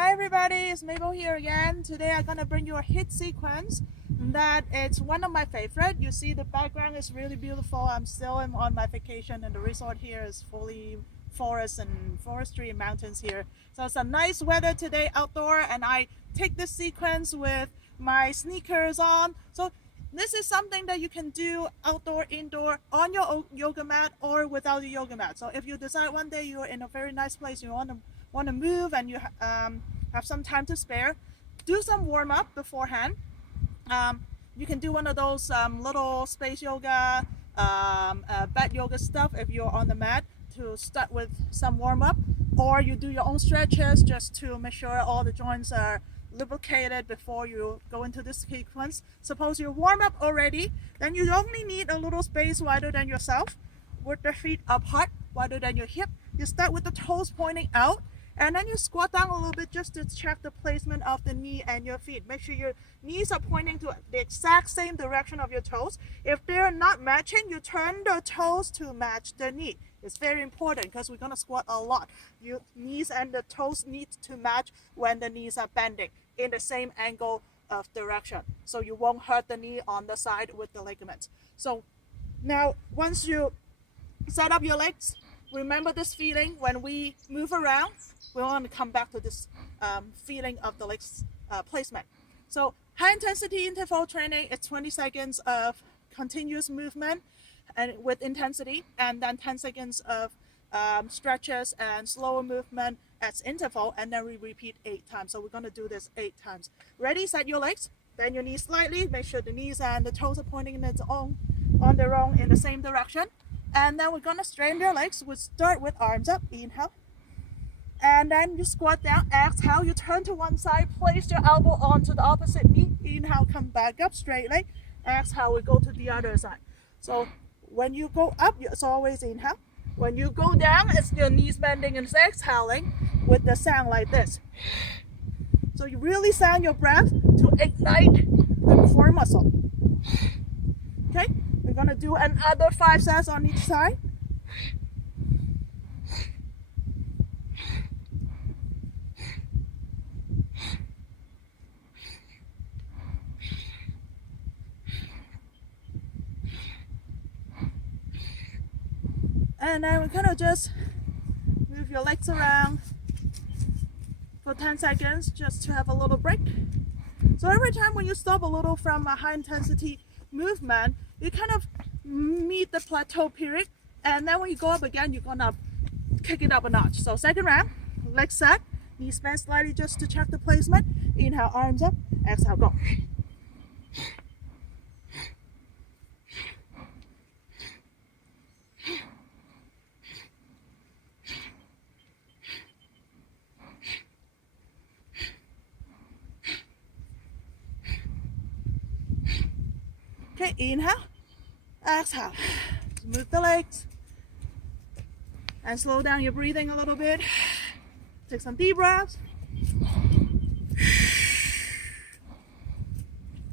Hi everybody, it's Mabel here again. Today I'm gonna bring you a HIIT sequence that it's one of my favorite. You see the background is really beautiful. I'm still on my vacation and the resort here is fully forest and forestry and mountains here. So it's a nice weather today outdoor and I take this sequence with my sneakers on. So this is something that you can do outdoor, indoor, on your yoga mat or without a yoga mat. So if you decide one day you're in a very nice place, you want to move and you have some time to spare, do some warm up beforehand. You can do one of those little space yoga, bed yoga stuff if you're on the mat to start with some warm up, or you do your own stretches just to make sure all the joints are lubricated before you go into this sequence. Suppose you warm up already, then you only need a little space wider than yourself with the feet apart, wider than your hip. You start with the toes pointing out and then you squat down a little bit just to check the placement of the knee and your feet. Make sure your knees are pointing to the exact same direction of your toes. If they're not matching, you turn the toes to match the knee. It's very important because we're going to squat a lot. Your knees and the toes need to match when the knees are bending in the same angle of direction. So you won't hurt the knee on the side with the ligaments. So now once you set up your legs, remember this feeling when we move around. We want to come back to this feeling of the legs placement. So high intensity interval training, it's 20 seconds of continuous movement and with intensity, and then 10 seconds of stretches and slower movement as interval, and then we repeat 8 times. So we're going to do this 8 times. Ready? Set your legs, bend your knees slightly, make sure the knees and the toes are pointing on their own in the same direction. And then we're going to straighten your legs. We'll start with arms up, inhale. And then you squat down, exhale, you turn to one side, place your elbow onto the opposite knee, inhale, come back up, straight leg, exhale, we go to the other side. So when you go up, it's always inhale. When you go down, it's your knees bending and exhaling with the sound like this. So you really sound your breath to ignite the core muscle. Okay, we're gonna do another 5 sets on each side. And then we're gonna just move your legs around for 10 seconds just to have a little break. So every time when you stop a little from a high intensity movement, you kind of meet the plateau period, and then when you go up again, you're gonna kick it up a notch. So second round, legs set, knees bend slightly just to check the placement. Inhale, arms up, exhale, go. Okay, inhale, exhale, move the legs, and slow down your breathing a little bit. Take some deep breaths.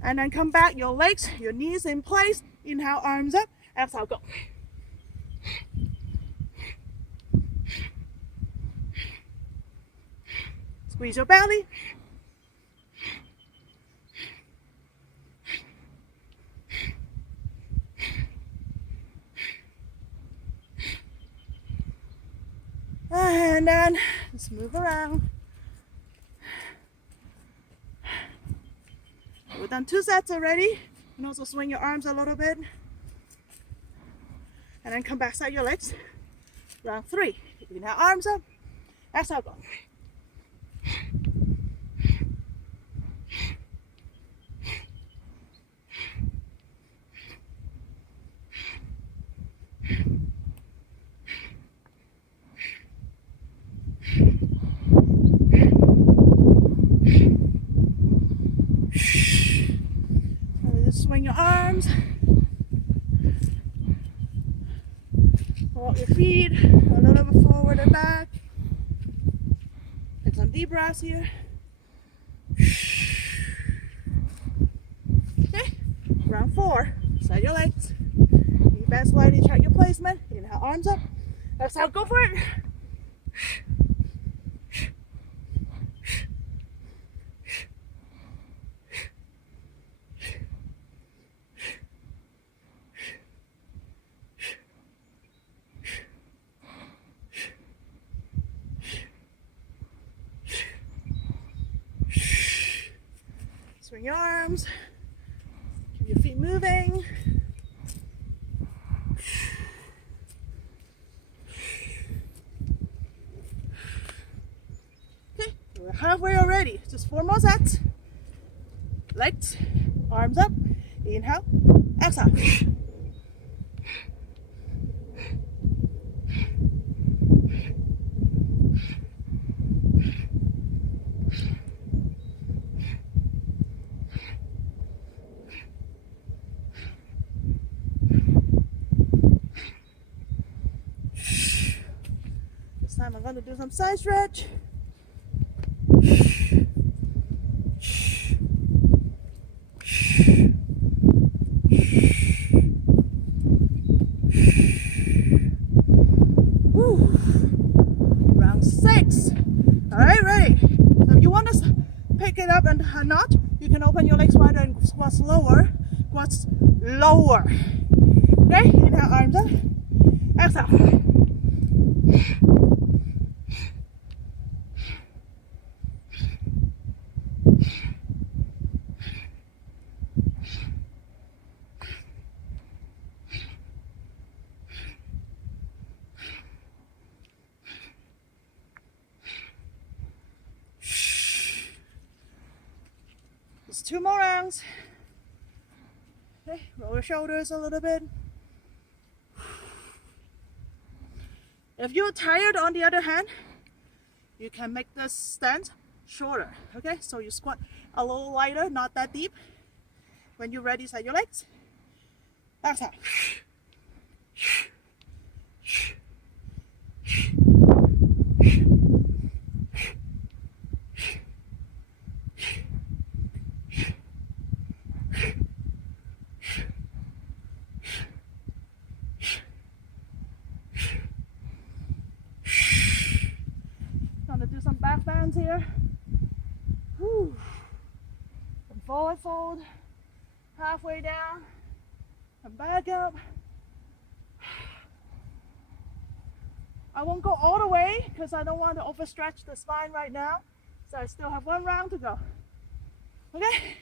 And then come back, your legs, your knees in place. Inhale, arms up, exhale, go. Squeeze your belly. And then just move around. We've done 2 sets already. You can also swing your arms a little bit. And then come back, side your legs. Round 3. Inhale, arms up. Exhale, go. Swing your arms, walk your feet a little bit forward and back. Take some deep breaths here. Okay, round 4. Set your legs. Knee bend slightly, check your placement. Inhale, arms up. Exhale, go for it. Bring your arms. Keep your feet moving. Okay, we're halfway already. Just 4 more sets. Legs, arms up. Inhale, exhale. This time I'm going to do some side stretch. Woo. Round 6. All right, ready. So if you want to pick it up and not, you can open your legs wider and squats lower. Squats lower. Okay, inhale, arms up. Exhale. Just 2 more rounds. Okay, roll your shoulders a little bit. If you're tired, on the other hand, you can make this stance shorter. Okay, so you squat a little lighter, not that deep. When you're ready, set your legs. Exhale. Gonna do some back bends here. Whew. Come forward fold, halfway down, come back up. I won't go all the way because I don't want to overstretch the spine right now. So I still have 1 round to go. Okay,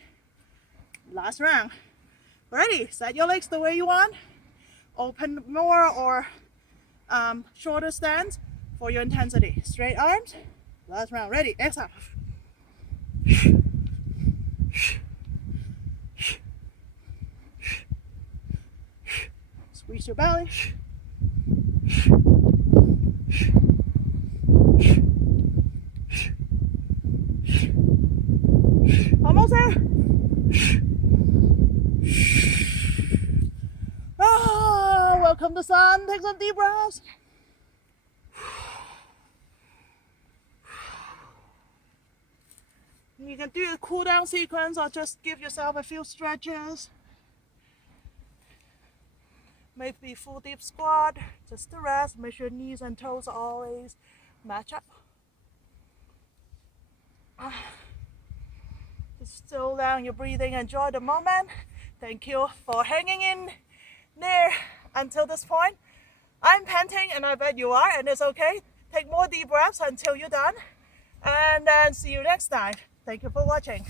last round. Ready, set your legs the way you want. Open more or shorter stance for your intensity. Straight arms. Last round. Ready, exhale. Squeeze your belly. Almost there. Oh, welcome to sun. Take some deep breaths. You can do a cool down sequence or just give yourself a few stretches. Maybe full deep squat, just to rest. Make sure knees and toes always match up. Just slow down your breathing, enjoy the moment. Thank you for hanging in there until this point. I'm panting and I bet you are, and it's okay. Take more deep breaths until you're done. And then see you next time. Thank you for watching.